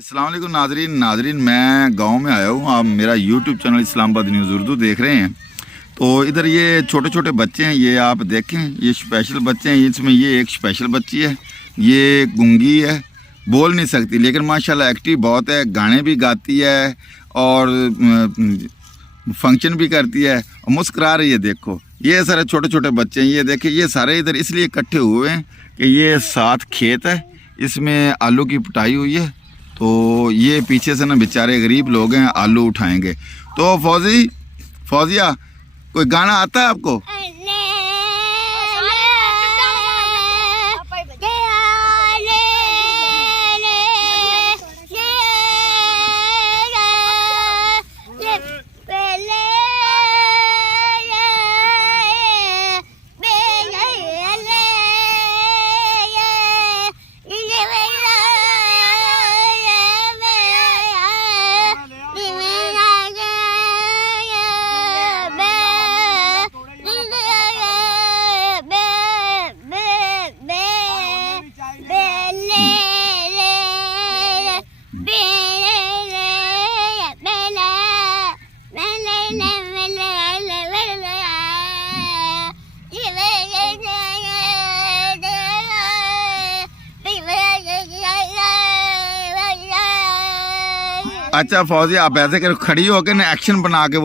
अस्सलाम वालेकुम नाजरीन मैं गांव में आया हूँ। आप मेरा YouTube channel Islamabad news Urdu देख रहे हैं। तो इधर ये छोटे छोटे बच्चे हैं, ये आप देखें, ये स्पेशल बच्चे हैं। इसमें ये एक स्पेशल बच्ची है, ये गूंगी है, बोल नहीं सकती, लेकिन माशाल्लाह एक्टिव बहुत है, गाने भी गाती है और फंक्शन भी करती है और मुस्कुरा रही है। देखो ये सारे छोटे छोटे बच्चे हैं, ये देखें, ये सारे इधर इसलिए इकट्ठे हुए हैं कि ये साथ खेत है, इसमें आलू की पिटाई हुई है। तो ये पीछे से ना बेचारे गरीब लोग हैं, आलू उठाएंगे। तो फौजिया कोई गाना आता है आपको? अच्छा फौजी, आप ऐसे करो, खड़ी होकर ना एक्शन बना के